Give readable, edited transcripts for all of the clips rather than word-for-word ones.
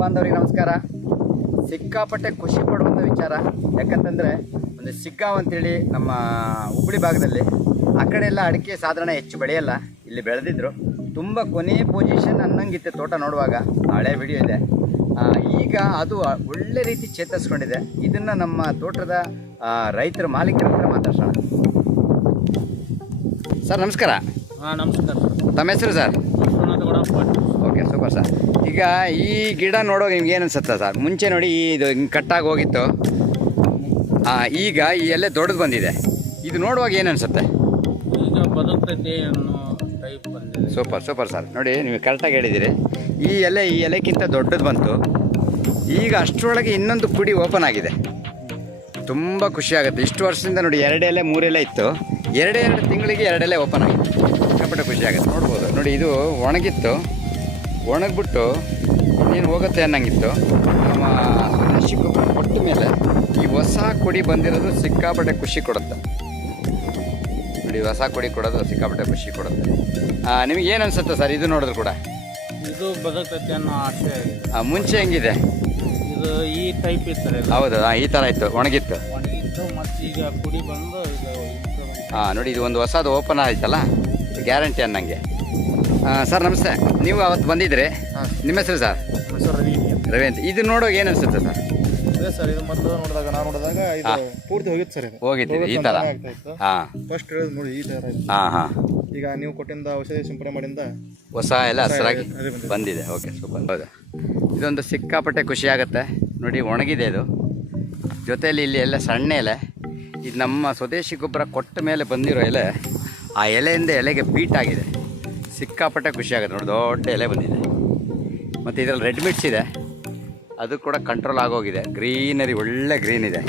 ಬಾಂಧವರಿಗೆ ನಮಸ್ಕಾರ. ಸಿಕ್ಕಾಪಟ್ಟೆ ಖುಷಿ ಪಡುವಂಥ ವಿಚಾರ. ಯಾಕಂತಂದರೆ ಒಂದು ಸಿಗ್ಗಾಂವ್ ಅಂತೇಳಿ ನಮ್ಮ ಹುಬ್ಬಳ್ಳಿ ಭಾಗದಲ್ಲಿ ಆ ಕಡೆ ಎಲ್ಲ ಅಡಿಕೆ ಸಾಧಾರಣ ಹೆಚ್ಚು ಬೆಳೆಯಲ್ಲ, ಇಲ್ಲಿ ಬೆಳೆದಿದ್ರು. ತುಂಬ ಕೊನೆ ಪೊಸಿಷನ್ ಅನ್ನಂಗಿತ್ತು ತೋಟ ನೋಡುವಾಗ. ಹಳೆ ವಿಡಿಯೋ ಇದೆ. ಈಗ ಅದು ಒಳ್ಳೆ ರೀತಿ ಚೇತರಿಸ್ಕೊಂಡಿದೆ. ಇದನ್ನು ನಮ್ಮ ತೋಟದ ರೈತರ ಮಾಲೀಕರ ಹತ್ರ ಮಾತಾಡ್ಸೋಣ. ಸರ್ ನಮಸ್ಕಾರ. ಹಾಂ ನಮಸ್ಕಾರ. ತಮ್ಮ ಹೆಸರು ಸರ್? Okay, super sir. ಈಗ ಈ ಗಿಡ ನೋಡುವಾಗ ನಿಮ್ಗೆ ಏನು ಅನ್ಸುತ್ತೆ ಸರ್? ಮುಂಚೆ ನೋಡಿ ಇದು ಹಿಂಗೆ ಕಟ್ಟಾಗಿ ಹೋಗಿತ್ತು, ಈಗ ಈ ಎಲೆ ದೊಡ್ಡದು ಬಂದಿದೆ. ಇದು ನೋಡುವಾಗ ಏನು ಅನಿಸುತ್ತೆ? ಈಗ ಬದುಕೈತೆ ಅನ್ನೋ ಟೈಪ್ ಬಂದಿದೆ. Super sir. ನೋಡಿ ನೀವು ಕರೆಕ್ಟಾಗಿ ಹೇಳಿದ್ದೀರಿ. ಈ ಎಲೆಕ್ಕಿಂತ ದೊಡ್ಡದು ಬಂತು. ಈಗ ಅಷ್ಟರೊಳಗೆ ಇನ್ನೊಂದು ಕುಡಿ ಓಪನ್ ಆಗಿದೆ. ತುಂಬ ಖುಷಿಯಾಗುತ್ತೆ. ಇಷ್ಟು ವರ್ಷದಿಂದ ನೋಡಿ 2 ಎಲೆ 3 ಎಲೆ ಇತ್ತು, 2 ತಿಂಗಳಿಗೆ 2 ಎಲೆ ಓಪನ್ ಆಗಿದೆ. ಸಿಕ್ಕಾಪಟ್ಟೆ ಖುಷಿಯಾಗುತ್ತೆ. ನೋಡ್ಬೋದು ನೋಡಿ, ಇದು ಒಣಗಿತ್ತು, ಒಣಗಿಬಿಟ್ಟು ಇನ್ನೇನು ಹೋಗುತ್ತೆ ಅನ್ನಂಗಿತ್ತು. ನಮ್ಮ ಸ್ವದೇಶಿ ಗೊಬ್ಬರ ಕೊಟ್ಟ ಮೇಲೆ ಈ ಹೊಸ ಕೊಡಿ ಬಂದಿರೋದು ಸಿಕ್ಕಾಪಟ್ಟೆ ಖುಷಿ ಕೊಡುತ್ತೆ. ನೋಡಿ, ಹೊಸ ಕೊಡಿ ಕೊಡೋದು ಸಿಕ್ಕಾಪಟ್ಟೆ ಖುಷಿ ಕೊಡುತ್ತೆ. ನಿಮಗೆ ಏನು ಅನಿಸುತ್ತೆ ಸರ್ ಇದು ನೋಡಿದ್ರು ಕೂಡ? ಇದು ಬದುಕೈತೆ ಅನ್ನೋ ಆಸೆ. ಮುಂಚೆ ಹೆಂಗಿದೆ? ಇದು ಈ ಟೈಪ್ ಇತ್ತು. ಹೌದು, ಈ ಥರ ಇತ್ತು, ಒಣಗಿತ್ತು. ಮತ್ತು ಈಗ ಕುಡಿ ಬಂದು ನೋಡಿ, ಇದು ಒಂದು ಹೊಸದು ಓಪನ್ ಆಯ್ತಲ್ಲ, ಗ್ಯಾರಂಟಿ ಅನ್ನಂಗೆ. ಸರ್ ನಮಸ್ತೆ. ನೀವು ಅವತ್ತು ಬಂದಿದ್ರಿ, ನಿಮ್ಮ ಹೆಸರು ಸರ್? ರವಿ ಅಂತ. ಇದು ನೋಡುವಾಗ ಏನು ಅನಿಸುತ್ತೆ ಸರ್? ಅದೇ ಸರ್, ಇದು ಮೊದಲು ನಾವು ನೋಡಿದಾಗ ಇದು ಪೂರ್ತಿ ಹೋಗಿತ್ತು ಸರ್. ಇದು ಹೋಗಿದ್ದೀವಿ ಈ ಥರ. ಫಸ್ಟ್ ನೋಡಿ ಈ ಥರ. ಈಗ ನೀವು ಕೊಟ್ಟಿಂದ ಔಷಧಿ ಸಿಂಪಡಣೆ ಮಾಡಿಂದ ಹೊಸ ಎಲ್ಲ ಹಸಿರಾಗಿ ಬಂದಿದೆ. Okay, super. ಹೌದು, ಇದೊಂದು ಸಿಕ್ಕಾಪಟ್ಟೆ ಖುಷಿ ಆಗುತ್ತೆ. ನೋಡಿ, ಒಣಗಿದೆ ಇದು. ಜೊತೆಯಲ್ಲಿ ಇಲ್ಲಿ ಎಲ್ಲ ಸಣ್ಣ ಎಲೆ. ಇದು ನಮ್ಮ ಸ್ವದೇಶಿ ಗೊಬ್ಬರ ಕೊಟ್ಟ ಮೇಲೆ ಬಂದಿರೋ ಎಲೆ. ಆ ಎಲೆಯಿಂದ ಎಲೆಗೆ ಬೀಟ್ ಆಗಿದೆ. ಸಿಕ್ಕಾಪಟ್ಟೆ ಖುಷಿ ಆಗುತ್ತೆ. ನೋಡಿ, ದೊಡ್ಡ ಎಲೆ ಬಂದಿದೆ. ಮತ್ತು ಇದರಲ್ಲಿ ರೆಡ್ ಮಿರ್ಚ್ ಇದೆ, ಅದು ಕೂಡ ಕಂಟ್ರೋಲ್ ಆಗೋಗಿದೆ. ಗ್ರೀನರಿ, ಒಳ್ಳೆ ಗ್ರೀನ್ ಇದೆ.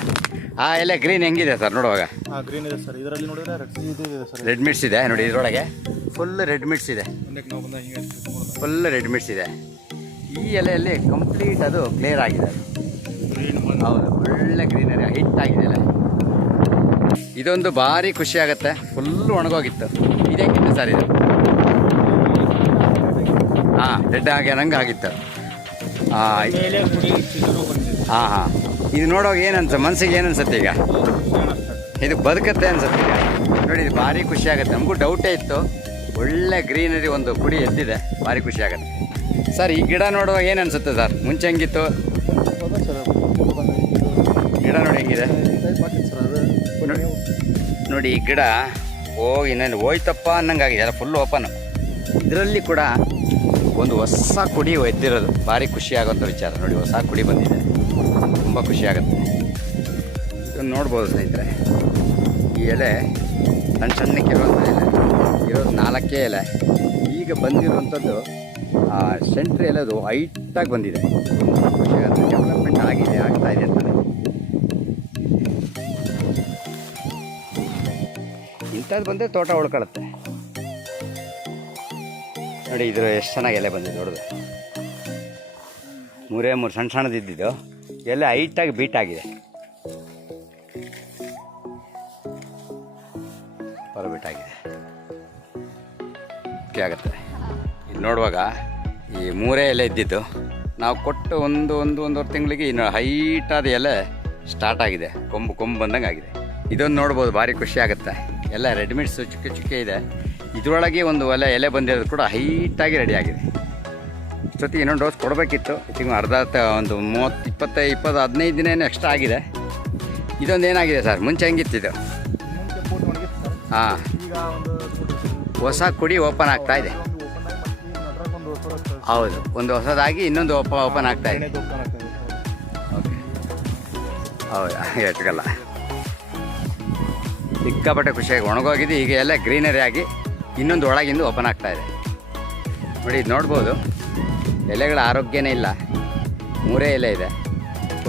ಆ ಎಲೆ ಗ್ರೀನ್ ಹೆಂಗಿದೆ ಸರ್ ನೋಡುವಾಗ? ಗ್ರೀನ್ ಇದೆ ಸರ್. ಇದರಲ್ಲಿ ನೋಡಿದ್ರೆ ರೆಡ್ ಮಿರ್ಚ್ ಇದೆ. ನೋಡಿ, ಇದರೊಳಗೆ ಫುಲ್ ರೆಡ್ ಮಿರ್ಚ್ ಇದೆ. ಫುಲ್ ರೆಡ್ ಮಿರ್ಚ್ ಇದೆ. ಈ ಎಲೆಯಲ್ಲಿ ಕಂಪ್ಲೀಟ್ ಅದು ಕ್ಲಿಯರ್ ಆಗಿದೆ. ಹೌದು, ಒಳ್ಳೆ ಗ್ರೀನರಿ ಹಿಟ್ ಆಗಿದೆ ಎಲೆ. ಇದೊಂದು ಭಾರಿ ಖುಷಿ ಆಗುತ್ತೆ. ಫುಲ್ಲು ಒಣಗೋಗಿತ್ತು. ಇದೇಕಿತ್ತು ಸರ್ ಇದು? ರೆಡ್ ಆಗಿ ನಂಗೆ ಆಗಿತ್ತು. ಇದು ನೋಡುವಾಗ ಏನನ್ಸ ಮನಸ್ಸಿಗೆ ಏನು ಅನ್ಸುತ್ತೆ ಈಗ? ಇದು ಬದುಕತ್ತೆ ಅನ್ಸುತ್ತೆ ಈಗ. ನೋಡಿ, ಇದು ಭಾರಿ ಖುಷಿ ಆಗುತ್ತೆ. ನಮಗೂ ಡೌಟೇ ಇತ್ತು. ಒಳ್ಳೆ ಗ್ರೀನರಿ ಒಂದು ಕುಡಿ ಎದ್ದಿದೆ, ಭಾರಿ ಖುಷಿ ಆಗುತ್ತೆ. ಸರ್, ಈ ಗಿಡ ನೋಡುವಾಗ ಏನು ಅನ್ಸುತ್ತೆ ಸರ್? ಮುಂಚೆ ಹೆಂಗಿತ್ತು ಗಿಡ? ನೋಡಿ ಹೆಂಗಿದೆ ನೋಡಿ ಈ ಗಿಡ. ಇನ್ನೇನು ಹೋಯ್ತಪ್ಪ ಅನ್ನಂಗಾಗಿದೆ, ಎಲ್ಲ ಫುಲ್ ಓಪನ್. ಇದರಲ್ಲಿ ಕೂಡ ಒಂದು ಹೊಸ ಕುಡಿ ಎದ್ದಿರೋದು ಭಾರಿ ಖುಷಿ ಆಗೋಂಥ ವಿಚಾರ. ನೋಡಿ, ಹೊಸ ಕುಡಿ ಬಂದಿದೆ, ತುಂಬ ಖುಷಿ ಆಗುತ್ತೆ. ಇದನ್ನು ನೋಡ್ಬೋದು ಸ್ನೇಹಿತರೆ. ಈ ಎಲೆ ಸಣ್ಣಕ್ಕೆ ಇರುವಂಥ ಎಲೆ, ಇರೋದು 4 ಎಲೆ. ಈಗ ಬಂದಿರುವಂಥದ್ದು ಸೆಂಟ್ರ್ ಎಲೆದು ಹೈಟಾಗಿ ಬಂದಿದೆ. ಖುಷಿ ಆಗುತ್ತೆ. ಡೆವಲಪ್ಮೆಂಟ್ ಆಗ್ತಾಯಿದೆ ಅಂತಾರೆ. ಇಂಥದ್ದು ಬಂದರೆ ತೋಟ ಉಳ್ಕೊಳ್ಳುತ್ತೆ. ನೋಡಿ, ಇದ್ರ ಎಷ್ಟು ಚೆನ್ನಾಗಿ ಎಲೆ ಬಂದಿದೆ ನೋಡೋದು. 3 ಸಣ್ಣದಿದ್ದು ಎಲೆ ಹೈಟಾಗಿ ಬೀಟ್ ಆಗಿದೆ. ಬೀಟ್ ಆಗಿದೆ ಆಗುತ್ತೆ. ಇದು ನೋಡುವಾಗ ಈ 3 ಎಲೆ ಇದ್ದಿದ್ದು ನಾವು ಕೊಟ್ಟು ಒಂದೂವರೆ ತಿಂಗಳಿಗೆ ಇನ್ನು ಹೈಟಾದ ಎಲೆ ಸ್ಟಾರ್ಟ್ ಆಗಿದೆ. ಕೊಂಬು ಬಂದಂಗೆ ಆಗಿದೆ. ಇದೊಂದು ನೋಡ್ಬೋದು, ಭಾರಿ ಖುಷಿ ಆಗುತ್ತೆ. ಎಲ್ಲ ರೆಡ್ ಮಿರ್ಚ್ ಚುಕ್ಕೆ ಇದೆ. ಇದರೊಳಗೆ ಒಂದು ಎಲೆ ಬಂದಿರೋದು ಕೂಡ ಹೈಟಾಗಿ ರೆಡಿ ಆಗಿದೆ. ಇಷ್ಟೊತ್ತಿಗೆ ಇನ್ನೊಂದು ಡೋಸ್ ಕೊಡಬೇಕಿತ್ತು. ಇದಕ್ಕೆ ಒಂದು 15 ದಿನ ಏನು ಎಕ್ಸ್ಟ್ರಾ ಆಗಿದೆ. ಇದೊಂದು ಏನಾಗಿದೆ ಸರ್? ಮುಂಚೆ ಹೆಂಗಿತ್ತು ಇದು? ಹೊಸ ಕುಡಿ ಓಪನ್ ಆಗ್ತಾ ಇದೆ. ಹೌದು, ಒಂದು ಹೊಸದಾಗಿ ಇನ್ನೊಂದು ಓಪನ್ ಆಗ್ತಾ ಇದೆ. ಓಕೆ, ಹೌದು, ಎಟ್ಗಲ್ಲ. ಸಿಕ್ಕಾಪಟ್ಟೆ ಖುಷಿಯಾಗಿ ಒಣಗೋಗಿದೆ. ಈಗ ಎಲ್ಲ ಗ್ರೀನರಿ ಆಗಿ ಇನ್ನೊಂದು ಒಳಗಿಂದ ಓಪನ್ ಆಗ್ತಾ ಇದೆ. ನೋಡಿ, ಇದು ನೋಡ್ಬೋದು. ಎಲೆಗಳ ಆರೋಗ್ಯನೇ ಇಲ್ಲ. 3 ಎಲೆ ಇದೆ.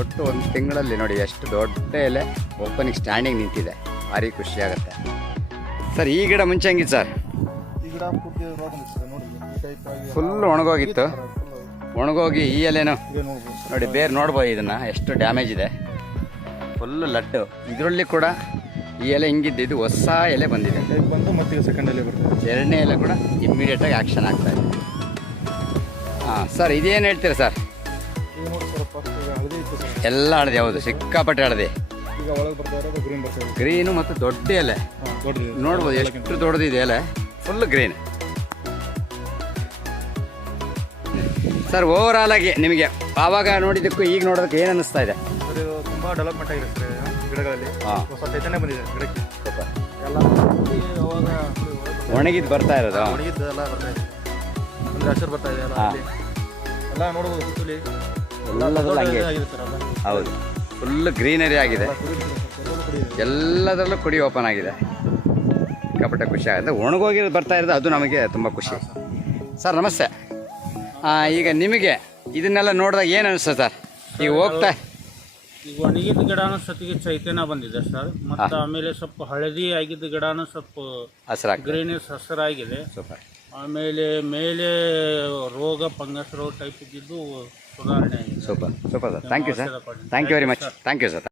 ಒಟ್ಟು 1 ತಿಂಗಳಲ್ಲಿ ನೋಡಿ ಎಷ್ಟು ದೊಡ್ಡ ಎಲೆ ಓಪನಿಂಗ್ ಸ್ಟ್ಯಾಂಡಿಂಗ್ ನಿಂತಿದೆ. ಭಾರಿ ಖುಷಿ ಆಗುತ್ತೆ. ಸರ್, ಈ ಗಿಡ ಮುಂಚೆ ಹೆಂಗಿತ್ತು ಸರ್? ಫುಲ್ ಒಣಗೋಗಿತ್ತು. ಒಣಗೋಗಿ ಈ ಎಲೆನೂ ನೋಡಿ, ಬೇರೆ ನೋಡ್ಬೋದು. ಇದನ್ನು ಎಷ್ಟು ಡ್ಯಾಮೇಜ್ ಇದೆ. ಫುಲ್ಲು ಲಡ್ಡು. ಇದರಲ್ಲಿ ಕೂಡ ಈ ಎಲೆ ಹಿಂಗಿದ್ದು, ಇದು ಹೊಸ ಎಲೆ ಬಂದಿದೆ. ಬಂದು ಮತ್ತೆ ಸೆಕೆಂಡ್ ಎಲೆ ಬರ್ತದೆ. 2ನೇ ಎಲೆ ಕೂಡ ಇಮ್ಮಿಡಿಯೇಟಾಗಿ ಆ್ಯಕ್ಷನ್ ಆಗ್ತಾ ಇದೆ. ಸರ್, ಇದೇನು ಹೇಳ್ತೀರಾ ಸರ್? ಎಲ್ಲ ಹಳದಿ, ಹೌದು ಸಿಕ್ಕಾಪಟ್ಟೆ ಹಳದಿ. ಈಗ ಒಳಗೆ ಬರ್ತಾ ಇರೋದು ಗ್ರೀನ್ ಬರ್ತಾ ಇದೆ. ಗ್ರೀನು ಮತ್ತು ದೊಡ್ಡ ಎಲೆ ದೊಡ್ಡದಿದೆ ನೋಡ್ಬೋದು, ಎಷ್ಟು ದೊಡ್ಡದಿದೆ ಎಲೆ, ಫುಲ್ ಗ್ರೀನ್. ಸರ್ ಓವರಾಲ್ ಆಗಿ ನಿಮಗೆ ಆವಾಗ ನೋಡಿದ್ದಕ್ಕೂ ಈಗ ನೋಡೋದಕ್ಕೆ ಏನು ಅನ್ನಿಸ್ತಾ ಇದೆ? ಸರ್ ಇದು ತುಂಬ ಡೆವಲಪ್ಮೆಂಟ್ ಆಗಿದೆ ಸರ್ ಗಿಡಗಳಲ್ಲಿ. ಹಾಂ, ಹೊಸ ಚೈತನ್ಯ ಬಂದಿದೆ ಗಿಡಕ್ಕೆ. ಎಲ್ಲ ಅವಾಗ ಒಣಗಿದ್ದು ಬರ್ತಾ ಇರೋದು. ಒಣಗಿದ್ದು ಎಲ್ಲ ಬರ್ತಾ ಇದೆ, ಅಂದರೆ ಹಸಿರು ಬರ್ತಾ ಇದೆ ಎಲ್ಲ. ಹಾಂ. ಎಲ್ಲ ನೋಡ್ಬೋದು ಸುತ್ತಲಿ ಎಲ್ಲದರಲ್ಲೂ ಹಂಗೆ ಆಗಿದೆ ಸರ್ ಎಲ್ಲ. ಹೌದು, ಫುಲ್ ಗ್ರೀನರಿ ಆಗಿದೆ. ಎಲ್ಲದರಲ್ಲೂ ಕುಡಿ ಓಪನ್ ಆಗಿದೆ. ಸಿಕ್ಕಾಪಟ್ಟೆ ಖುಷಿ ಆಗುತ್ತೆ. ಒಣಗೋಗಿರೋದು ಬರ್ತಾ ಇರೋದು ಅದು ನಮಗೆ ತುಂಬ ಖುಷಿ. ಸರ್ ನಮಸ್ತೆ. ಈಗ ನಿಮಗೆ ಇದನ್ನೆಲ್ಲ ನೋಡಿದಾಗ ಏನು ಅನಿಸ್ತದೆ ಸರ್? ಈಗ ಹೋಗ್ತಾ ಈಗ ಒಣಗಿದ ಗಿಡನೂ ಸತಿಗೆ ಚೈತನ್ಯ ಬಂದಿದೆ ಸರ್. ಮತ್ತು ಆಮೇಲೆ ಸ್ವಲ್ಪ ಹಳದಿ ಆಗಿದ್ದ ಗಿಡನೂ ಸ್ವಲ್ಪ ಹಸಿರಾಗ್ತದೆ. ಗ್ರೀನಿಶ್ ಹಸಿರಾಗಿದೆ. ಸೂಪರ್. ಆಮೇಲೆ ಮೇಲೆ ರೋಗ ಫಂಗಸ್ ರೋಗ ಟೈಪ್ ಇದ್ದಿದ್ದು ಸುಧಾರಣೆ ಆಗಿದೆ. Super super sir. Thank you sir. Thank you very much. Thank you sir.